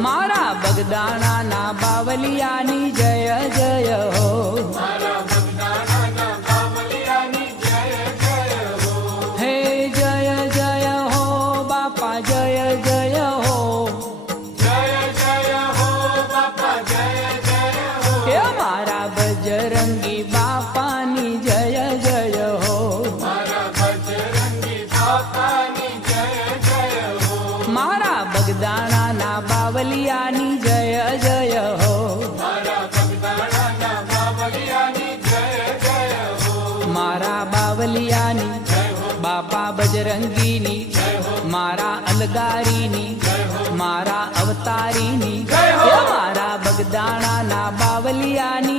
મારા બગદાણાના બાવલિયાની જય જય હો હે જય જય હો બાપા જય જય હો હે મારા બજરંગી બાપાની જય જય હો મારા બગદાણાના બાવલિયાની જય જય હો મારા બાવલિયાની બાપા બજરંગીની મારા અલગારીની મારા અવતારીની મારા બગદાણાના બાવલિયાની